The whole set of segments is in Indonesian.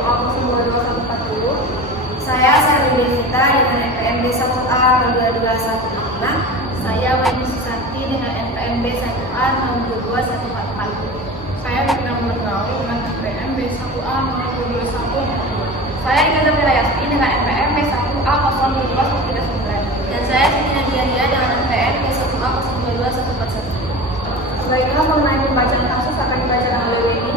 SMUA 022140. Saya Sari Devita dengan NPMB 1A 22145. Saya Weni Susanti dengan NPMB 1A 022144. Saya Rina Murgawi dengan NPMB 1A 022140. Saya Rina Wilayasti dengan NPMB 1A 022139. Dan saya Siti Nadia dengan NPMB 1A 022141. Baiklah, mengenai pembacaan kasus akan dibacakan oleh Weni.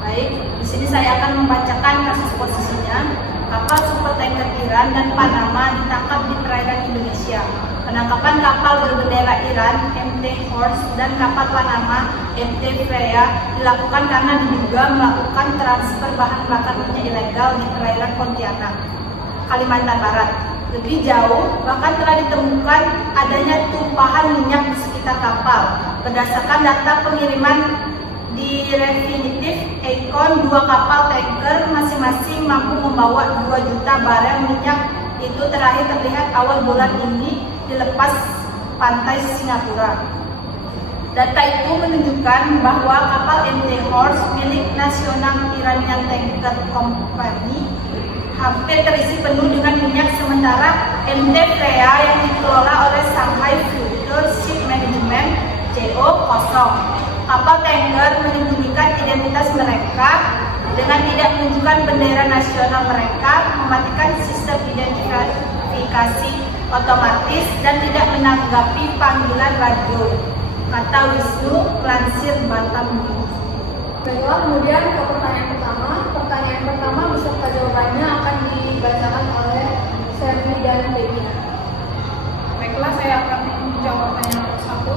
Baik, di sini saya akan membacakan kasus posisinya. Kapal supertanker Iran dan Panama ditangkap di perairan Indonesia. Penangkapan kapal berbendera Iran MT Horse dan kapal Panama MT Freya dilakukan karena diduga melakukan transfer bahan bakar minyak ilegal di perairan Pontianak, Kalimantan Barat. Lebih jauh, bahkan telah ditemukan adanya tumpahan minyak di sekitar kapal. Berdasarkan data pengiriman di Refinitiv Econ, 2 kapal tanker masing-masing mampu membawa 2 juta barel minyak. Itu terakhir terlihat awal bulan ini dilepas pantai Singapura. Data itu menunjukkan bahwa kapal MT Horse milik National Iranian Tanker Company hampir terisi penuh dengan minyak, sementara MT Freya yang dikelola oleh Shanghai Future Ship Management CO kosong. Kapal tanker menyembunyikan identitas mereka dengan tidak menunjukkan bendera nasional mereka, mematikan sistem identifikasi otomatis, dan tidak menanggapi panggilan radio, kata Wisnu, lansir Batam News. Baiklah, kemudian ke pertanyaan pertama. Pertanyaan pertama beserta jawabannya akan dibacakan oleh Sermi dan Devina. Baiklah, saya akan menjawab pertanyaan satu.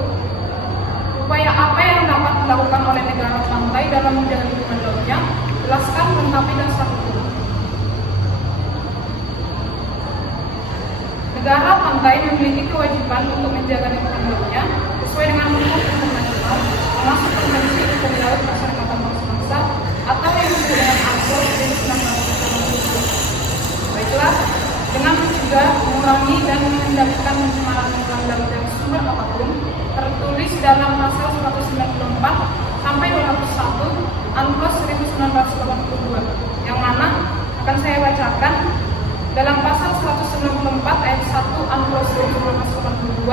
Upaya apa yang dapat dilakukan oleh negara pantai dalam menjaga lingkungan lautnya? Jelaskan, lengkapi, dan satu. Negara pantai memiliki kewajiban untuk menjaga lingkungan lautnya sesuai dengan hukum internasional, termasuk Konvensi Hukum Laut Perserikatan Bangsa-Bangsa atau yang disebut dengan UNCLOS dari 1987. Baiklah, dengan mencegah, mengurangi, dan mengendalikan pencemaran lingkungan laut dari sumber apapun, tertulis dalam pasal 194 sampai 201 UNCLOS 1982, yang mana akan saya bacakan. Dalam pasal 194 ayat 1 UNCLOS 1982,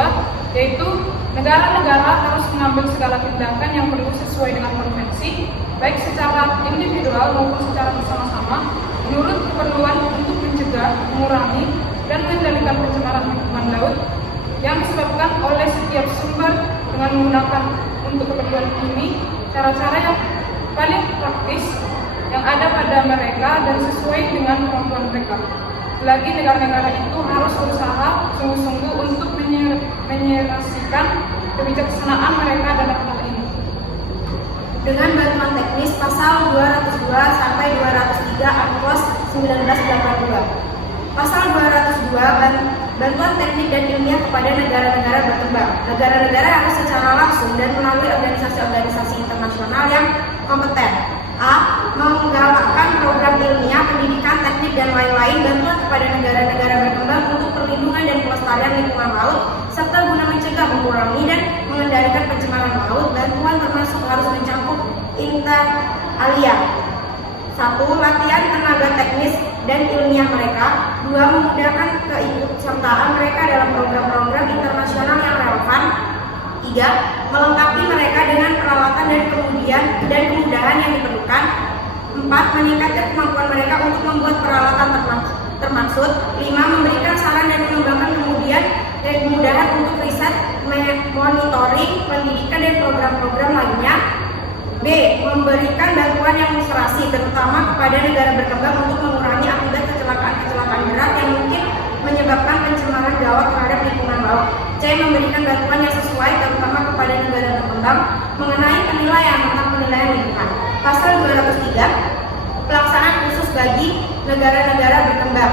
yaitu negara-negara harus mengambil segala tindakan yang perlu sesuai dengan konvensi, baik secara individual maupun secara bersama-sama, menurut keperluan untuk mencegah, mengurangi, dan mengendalikan pencemaran lingkungan laut yang disebabkan oleh setiap sumber dengan menggunakan untuk keperluan ini cara-cara yang paling praktis yang ada pada mereka dan sesuai dengan kemampuan mereka. Lagi negara-negara itu harus berusaha sungguh-sungguh untuk menyerasikan kebijaksanaan mereka dalam hal ini. Dengan bantuan teknis pasal 202 sampai 203 UNCLOS 1982. Pasal 202 bantuan teknik dan ilmiah kepada negara-negara berkembang. Negara-negara harus secara langsung dan melalui organisasi-organisasi internasional yang kompeten. A. Menggalakkan program ilmiah, pendidikan, teknik, dan lain-lain bantuan kepada negara-negara berkembang untuk perlindungan dan pelestarian lingkungan laut, serta guna mencegah, mengurangi, dan mengendalikan pencemaran laut. Bantuan termasuk harus mencakup inter alia. 1. Latihan tenaga teknis dan ilmiah mereka. 2. Memudahkan keikutsertaan mereka dalam program-program internasional yang relevan. 3. Melengkapi mereka dengan peralatan dan kemudahan yang diperlukan. 4. Meningkatkan kemampuan mereka untuk membuat peralatan termaksud. 5. Memberikan saran dan mengembangkan kemudahan untuk riset, monitoring, pendidikan, dan program-program lainnya. B. Memberikan bantuan yang ilustrasi, terutama kepada negara berkembang untuk mengurangi akibat kecelakaan berat yang mungkin menyebabkan pencemaran gawat terhadap lingkungan laut. C. Memberikan bantuan yang sesuai, terutama kepada negara berkembang, mengenai penilaian tentang penilaian lingkungan. Pasal 203, pelaksanaan khusus bagi negara-negara berkembang.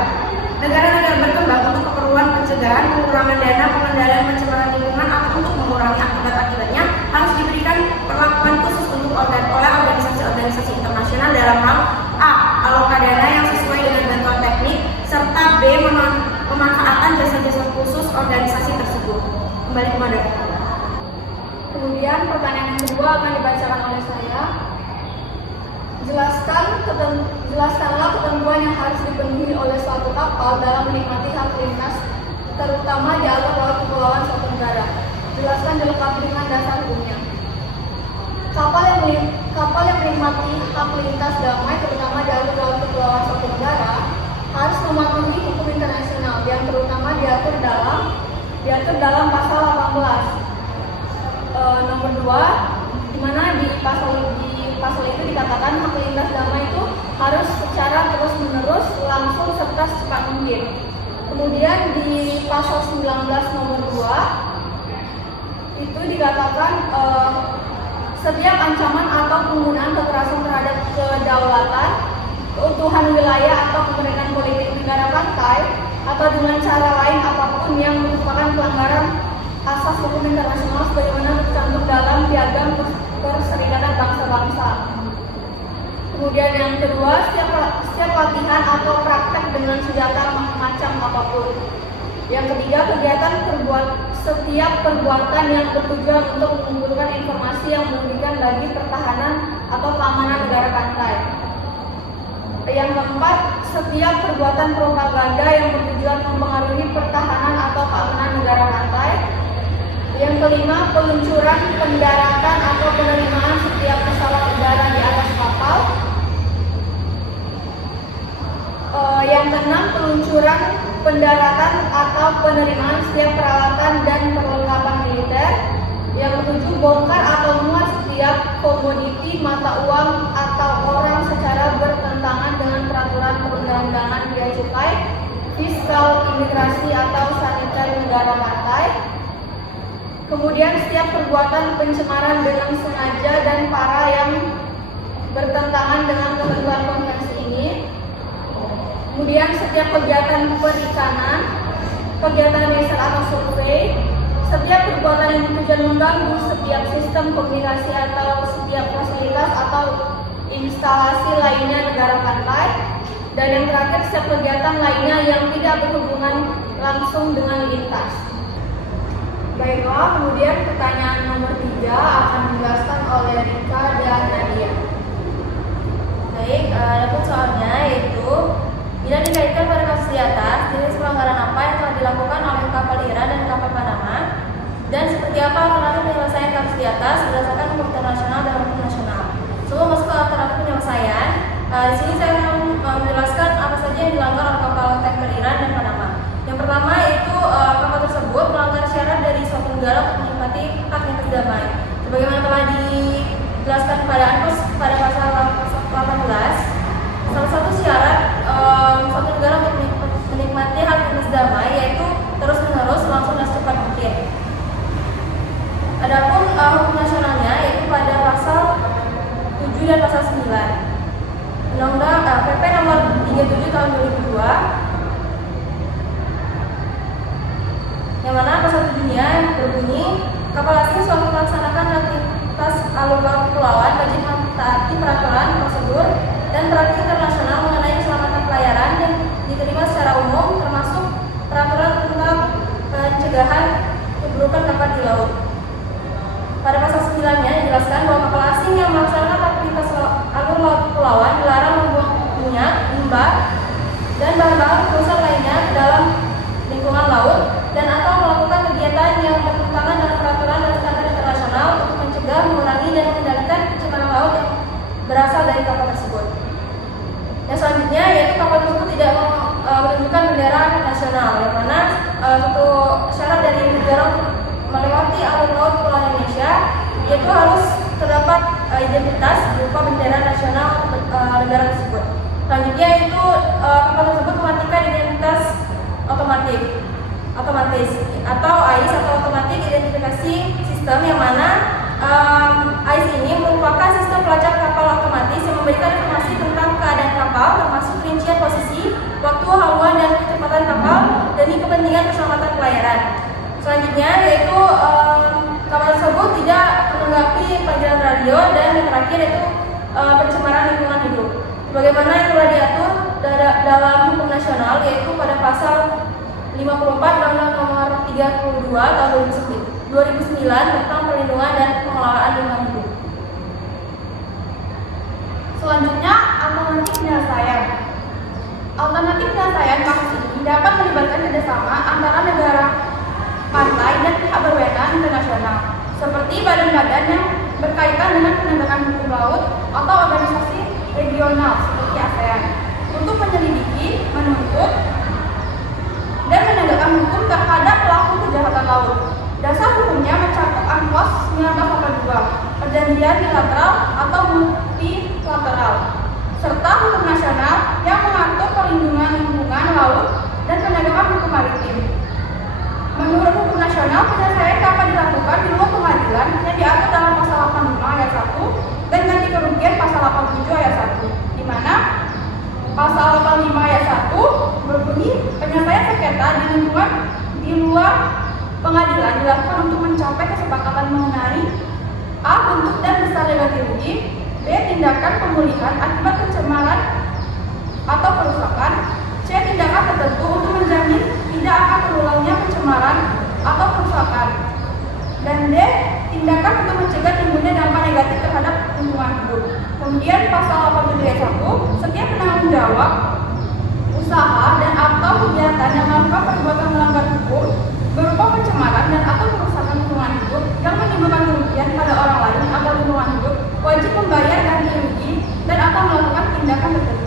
Negara-negara berkembang untuk keperluan pencegahan, pengurangan dana, pengendalian pencemaran lingkungan, atau untuk mengurangi akibat-akibatnya harus diberikan perlakuan khusus oleh organisasi-organisasi internasional dalam hal A. Aloka dana yang sesuai dengan bantuan teknik, serta B. Pemanfaatan jasa-jasa khusus organisasi tersebut. Kembali ke moderator. Kemudian pertanyaan yang kedua akan dibacakan oleh saya. Jelaskanlah ketentuan yang harus dipenuhi oleh suatu kapal dalam menikmati hak lintas, terutama di alur laut kepulauan suatu negara. Jelaskan dilengkapi dengan dasar hukumnya. Kapal yang menikmati hak lintas damai, terutama di alur laut kepulauan suatu negara, harus mematuhi hukum internasional yang terutama diatur dalam pasal 18 nomor 2, di mana di pasal itu dikatakan hak lintas damai itu harus secara terus-menerus, langsung serta secepat mungkin. Kemudian di pasal 19 nomor 2 itu dikatakan setiap ancaman atau penggunaan kekerasan terhadap kedaulatan, keutuhan wilayah atau kemerdekaan politik negara pantai atau dengan cara lain apapun yang merupakan pelanggaran asas hukum internasional sebagaimana tercantum dalam Piagam Perserikatan Bangsa-Bangsa. Kemudian yang kedua, setiap latihan atau praktek dengan senjata macam apapun. Yang ketiga, setiap perbuatan yang bertujuan untuk mengumpulkan informasi yang merugikan bagi pertahanan atau keamanan negara pantai. Yang keempat, setiap perbuatan propaganda yang bertujuan mempengaruhi pertahanan atau keamanan negara pantai. Yang kelima, peluncuran, pendaratan atau penerimaan setiap pesawat udara di atas kapal. Yang keenam, peluncuran, pendaratan atau penerimaan setiap peralatan dan perlengkapan militer. Yang ketujuh, bongkar atau muat setiap komoditi, mata uang atau orang secara bertentangan dengan peraturan perundang-undangan bea cukai, fiskal, imigrasi atau saniter negara pantai. Kemudian setiap perbuatan pencemaran dengan sengaja dan parah yang bertentangan dengan ketentuan konvensi ini. Kemudian setiap kegiatan perikanan, kegiatan riset atau survei, setiap perbuatan yang bertujuan mengganggu setiap sistem komunikasi atau setiap fasilitas atau instalasi lainnya negara pantai. Dan yang terakhir, setiap kegiatan lainnya yang tidak berhubungan langsung dengan lintas. Baiklah, kemudian pertanyaan nomor 3 akan dijelaskan oleh Rika dan Nadia. Baik, adapun soalnya yaitu bila dikaitkan pada kasus di atas, jenis pelanggaran apa yang telah dilakukan oleh kapal Iran dan kapal Panama, dan seperti apa alternatif penyelesaian kasus di atas berdasarkan hukum internasional dan hukum nasional. Sebelum masuk ke alternatif penyelesaian, di sini saya akan menjelaskan apa saja yang dilanggar oleh kapal tanker Iran dan Panama. Yang pertama yaitu kapal tersebut melanggar syarat dari suatu negara untuk menikmati hak lintas damai. Sebagaimana telah dijelaskan pada ANPUS pada pasal 18, salah satu syarat suatu negara untuk menikmati hak lintas damai yaitu terus-menerus, langsung dan secepat mungkin. Adapun hukum nasionalnya yaitu pada pasal 7 dan pasal 9 Undang-Undang PP nomor 37 tahun 2002, yang mana pasal 7-nya berbunyi kapal asing selalu melaksanakan aktivitas alur laut kepulauan wajib mentaati peraturan, prosedur, dan praktik internasional mengenai keselamatan pelayaran yang diterima secara umum, termasuk peraturan tentang pencegahan keburukan kapal di laut. Pada pasal 9-nya dijelaskan bahwa kapal asing yang melaksanakan aktivitas alur laut kepulauan dilarang membuang minyak, limbah, dan bahan-bahan rusak lainnya ke dalam lingkungan laut dan atau melakukan kegiatan yang bertentangan dengan peraturan dan standar internasional untuk mencegah, mengurangi, dan mengendalikan pencemaran laut yang berasal dari kapal tersebut. Yang selanjutnya yaitu kapal tersebut tidak menunjukkan bendera nasional, yang mana satu syarat dari negara melewati alur laut kepulauan Indonesia yaitu harus terdapat identitas berupa bendera nasional negara tersebut. Selanjutnya itu kapal tersebut mematikan identitas otomatis atau AIS atau otomatik identifikasi sistem, yang mana AIS ini merupakan sistem pelacak kapal otomatis yang memberikan informasi tentang keadaan kapal termasuk rincian posisi, waktu, haluan, dan kecepatan kapal demi kepentingan keselamatan pelayaran. Selanjutnya yaitu kapal tersebut tidak menanggapi panggilan radio, dan yang terakhir yaitu pencemaran lingkungan hidup. Sebagaimana yang telah diatur dalam hukum nasional yaitu pada pasal 54 Undang-Undang Nomor 32 Tahun 2009 tentang perlindungan dan pengelolaan lingkungan hidup. Selanjutnya, alternatif penyelesaian. Alternatif penyelesaian kasus ini dapat melibatkan kerjasama antara negara pantai dan pihak berwenang internasional, seperti badan-badan yang berkaitan dengan penegakan hukum laut atau organisasi regional seperti ASEAN, untuk menyelidiki, menuntut, dan menegakkan hukum terhadap pelaku kejahatan laut. Dasar hukumnya mencakup UNCLOS 1982, perjanjian bilateral atau multilateral, serta hukum nasional yang mengatur perlindungan lingkungan laut dan penegakan hukum maritim. Menurut hukum nasional, penyelesaian dapat dilakukan di luar pengadilan yang diatur dalam pasal 85 ayat 1 dan ganti kerugian pasal 87 ayat 1, di mana pasal 85 ayat 1 berbunyi penyelesaian sengketa di lingkungan di luar pengadilan dilakukan untuk mencapai kesepakatan mengenai A. Bentuk dan besar ganti rugi, B. Tindakan pemulihan akibat pencemaran atau kerusakan, C. Tindakan tertentu untuk menjamin tidak akan terulangnya pencemaran atau kerusakan, dan D. Tindakan untuk mencegah timbulnya dampak negatif terhadap lingkungan hidup. Kemudian pasal 87 ayat 1, setiap penanggung jawab usaha dan atau kegiatan yang melakukan perbuatan melanggar hukum berupa pencemaran dan atau kerusakan lingkungan hidup yang menimbulkan kerugian pada orang lain atau lingkungan hidup wajib membayar ganti rugi dan atau melakukan tindakan tertentu.